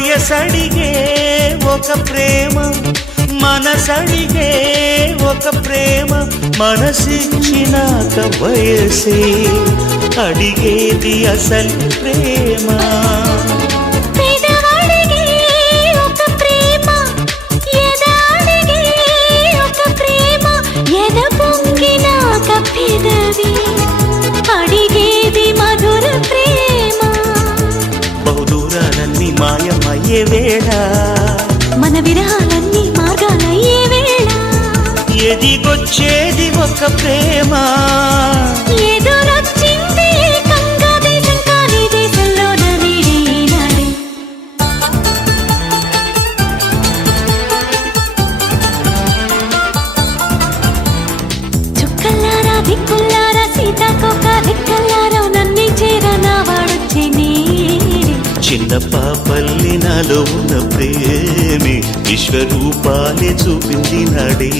వయసడిగే ఒక ప్రేమ మనసడిగే ఒక ప్రేమ మనసిచ్చినాక వయసే అడిగేది అసలు ప్రేమ అడిగేది మధుర ప్రేమ బహుదూరాలన్నీ మాయమయ్యే వేళ మన విరహాలన్నీ మార్గాలయ్యే వేళ ఎదిగొచ్చేది ఒక ప్రేమ ఎదురొచ్చింది ఏకంగా దేశం కాని దేశంలో నడినాడే చుక్కల్లారా దిక్కుల్లారా సీతాకోక దిక్కల్లారా నన్ను చేరనా వాడొచ్చి చిన్న పాపల్లి నాలో ఉన్న ప్రేమి విశ్వరూపాలే చూపింది నాడే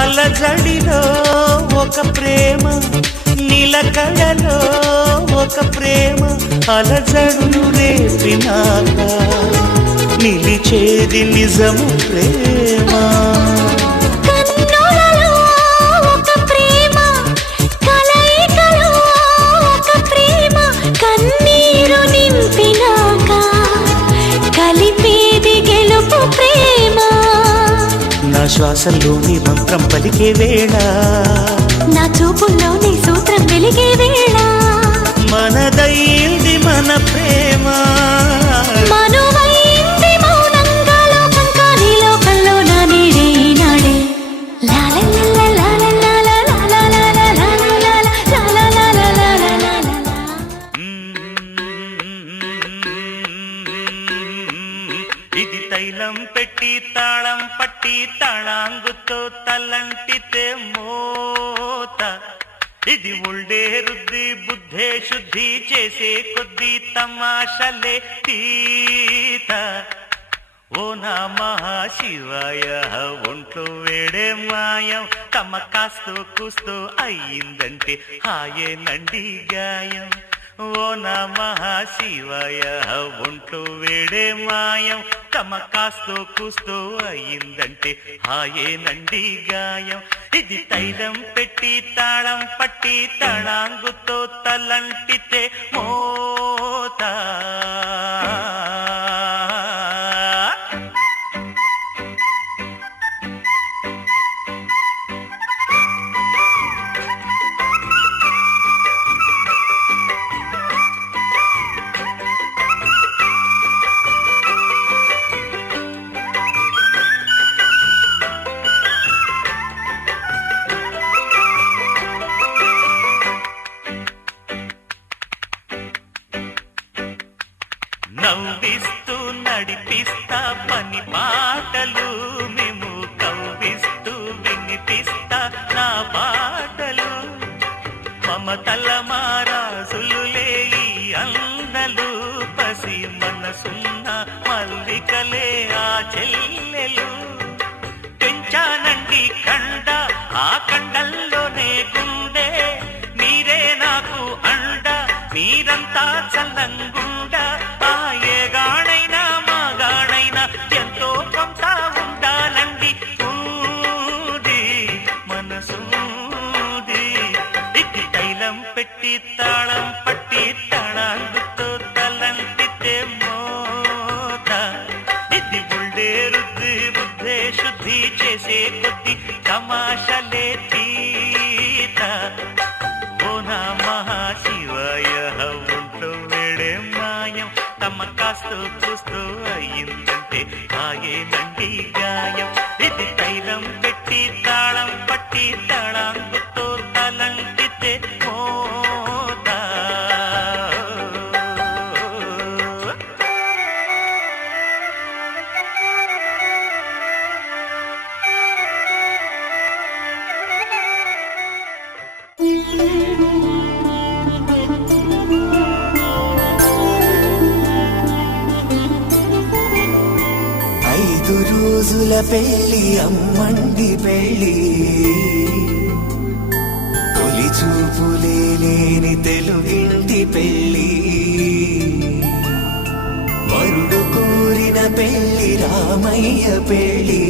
అలజడిలో ఒక ప్రేమ నిలకడలో ఒక ప్రేమ అలజడులు రేపినాక నిలిచేది నిజము ప్రేమ కన్నులలో ఒక ప్రేమ కలయికలో ఒక ప్రేమ కన్నీరు నింపినాక కలిపేది గెలుపు ప్రేమ నా శ్వాసంలోని మంత్రం పలికే వేళ నా చూపుల్లోని సూత్రం వెలిగే వేళ మనదైంది మన ప్రేమ మనువైంది మౌనంగా లోకం కాని లోకంలో నా నీడే ఈనాడే ఇది తైలం పెట్టి తాళం పట్టి తాళాంగుతో తలంటితే మోత ఇది ఉల్డే రుద్ది బుద్ధే శుద్ధి చేసే కొద్ది తమాషలే తీత ఓ నమః శివాయ ఒంట్లో వేడే మాయం తమ కాస్తో కూస్తో అయ్యిందంటే హాయేనండి గాయం ఓ నమః శివాయ ఒంట్లో వేడే మాయం తమ కాస్తో కూస్తో అయ్యిందంటే హాయేనండి గాయం ఇది తైలం పెట్టి తాళం పట్టి తళాంగుతో తలంటితే మోత నవ్విస్తూ నడిపిస్తా పని పాటలు మేము కవ్విస్తూ వినిపిస్తా నా పాటలు మమతల మారాసులులే ఈ అందలు పసి మనసున్న మల్లికలే ఆ చెల్లెలు పెంచానండి కండ ఆ కండల్లోనే గుండె మీరే నాకు అండ మీరంతా చల్లంగుండ ఏగాడైనా మాగాడైనా ఎంతో కొంత ఉండాలండి ఊది మనసూది ఇది తైలం పెట్టి తాళం పట్టి తాళాంగుతో తలంటితే మోత ఇది బుల్డే రుద్ది బుద్ధే శుద్ధి చేసే కొద్ది తమాషలే తీత ఓ నమః శివాయ ఒంట్లో వేడే మాయం తమ కాస్తో చూస్తూ అయ్యిందంటే హాయేనండి గాయం ఇది తైలం పెట్టి తాళం పట్టి తాళాంగుతో తలంటితే మోత రోజుల పెళ్లి అమ్మండి పెళ్లి తొలి చూపులే లేని తెలుగింటి పెళ్లి వరుడు కోరిన పెళ్లి రామయ్య పెళ్లి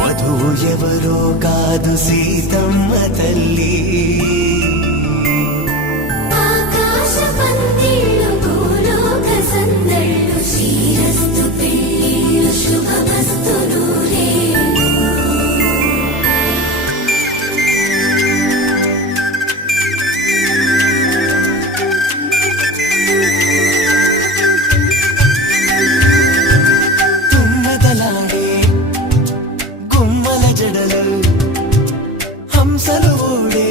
వధువు ఎవరో కాదు సీతమ్మ తల్లి ఆకాశ పందిళ్ళు భూలోక సందళ్ళు శ్రీరస్తు పెళ్ళిళ్ళు శుభమస్తు నూరేళ్ళు తుమ్మెదలాడే గుమ్మల జడలు హంసలు ఊడే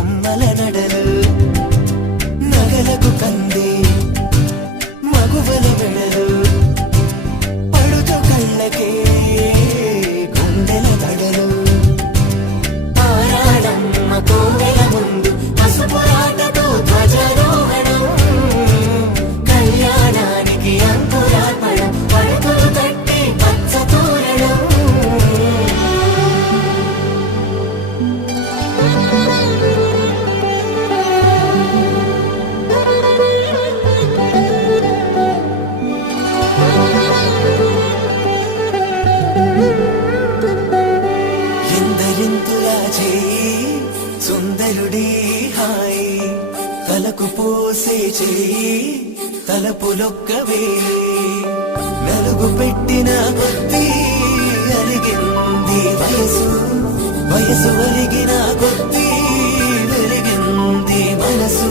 అమ్మల నడలు నగలకు కంది మగువల వెడలు పడుచు కళ్ళకే గుండెల దడలు ఆరాడమ్మ కోవెల ముందు పసుపు రాటతో ధ్వజారోహణం కళ్యాణానికి అంకురార్పణం పడకలు తట్టి పచ్చ తోరణం ఎందరింతులా చేయి సుందరుడి హాయి తలకు పోసే చేయి తలపులొక్కవే నలుగు పెట్టిన కొద్దీ అరిగింది వయసు వయసు ఒరిగిన కొద్దీ వెలిగింది మనసు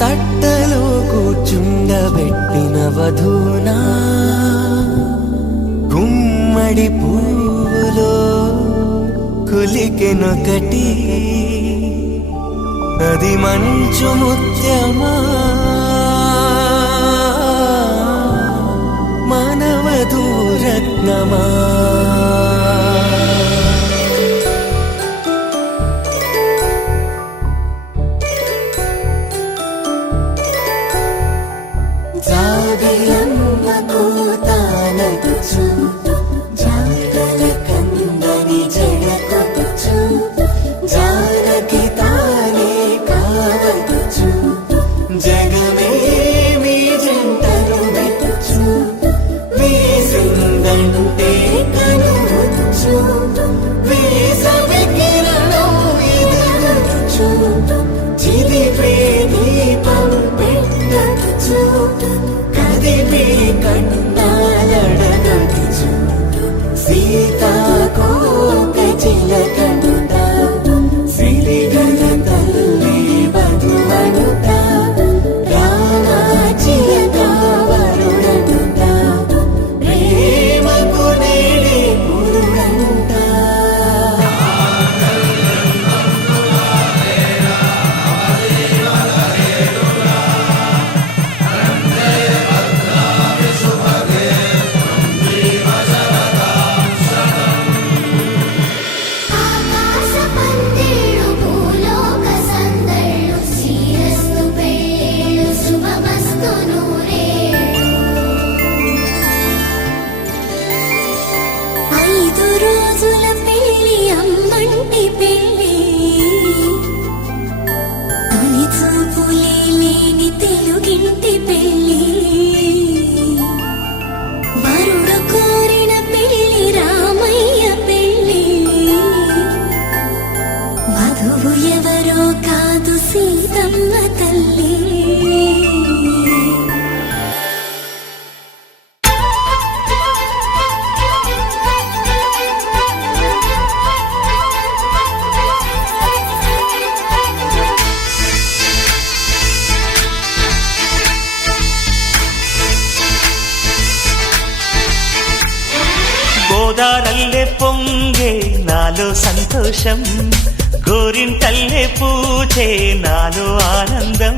తట్టలో కూర్చుండబెట్టిన వధూనా గుమ్మడి పూలో కులికెనొకటి అది మంచు ముత్యమా మానవధూరత్నమా జాబిలమ్మ కోతానగుచు జాగల కందని జడకొచ్చు జానకి తానే కావగుచు జగమే మీ జంటను వెతుచు వేసిందంటే కనువచ్చు వేసవి కిరణం ఎదుగుచు చిదిపే దీపం పెట్టచ్చు కదిపే కన్నాలడగచ్చు సీతాకోక చిలకనుట సిరిగల తల్లి వధువనుట రామాచిలక వరుడనుట ప్రేమకు నేడే పురుడంట ఆకాశ పందిళ్ళు భూలోక సందళ్ళు శ్రీరస్తు పెళ్ళిళ్ళు శుభమస్తు నూరేళ్ళు 5 రోజుల పెళ్లి అమ్మంటి పెళ్లి తొలి చూపులే లేని తెలుగింటి పెళ్లి వరుడు కోరిన పెళ్లి రామయ్య పెళ్లి వధువు ఎవరో కాదు సీతమ్మ తల్లి గోదారల్లే పొంగే నాలో సంతోషం గోరింటల్లే పూచే నాలో ఆనందం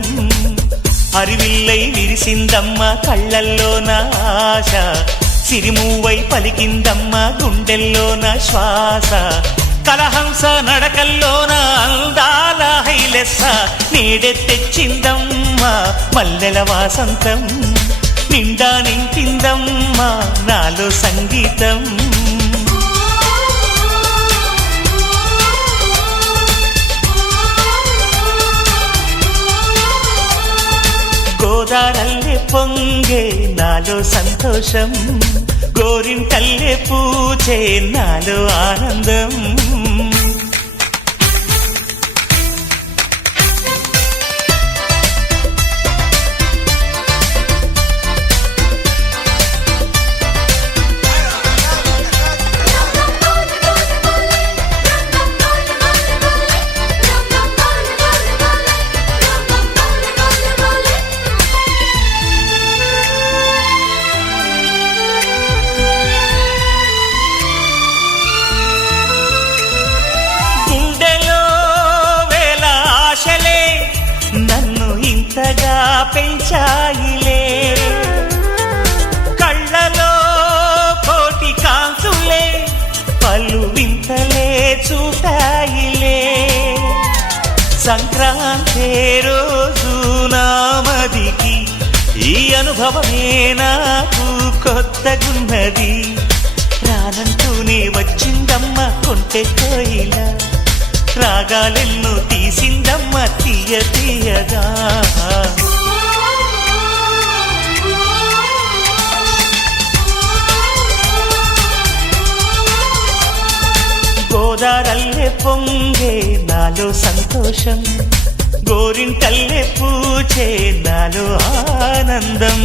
అరివిల్లై విరిసిందమ్మ కళ్ళల్లో నా ఆశ సిరిమూవై పలికిందమ్మ గుండెల్లో నా శ్వాస కలహంస నడకల్లోన అందాల హైలెస్స నేడే తెచ్చిందమ్మ మల్లెల వాసంతం నిండా నింపిందమ్మ నాలో సంగీతం గోదారల్లే పొంగే నాలో సంతోషం గోరింటల్లే పూచే నాలో ఆనందం నన్ను ఇంతగా పెంచాయిలే కళ్ళలో కోటి కాంతులే పలు వింతలే చూపాయిలే సంక్రాంతి రోజు నామదికి ఈ అనుభవమే నాకు కొత్తగున్నది రానంటూనే వచ్చిందమ్మ కొంటె కోయిల రాగాలెన్నో తీసిందమ్మ తీయ తీయగా గోదారల్లే పొంగే నాలో సంతోషం గోరింటల్లే పూచే నాలో ఆనందం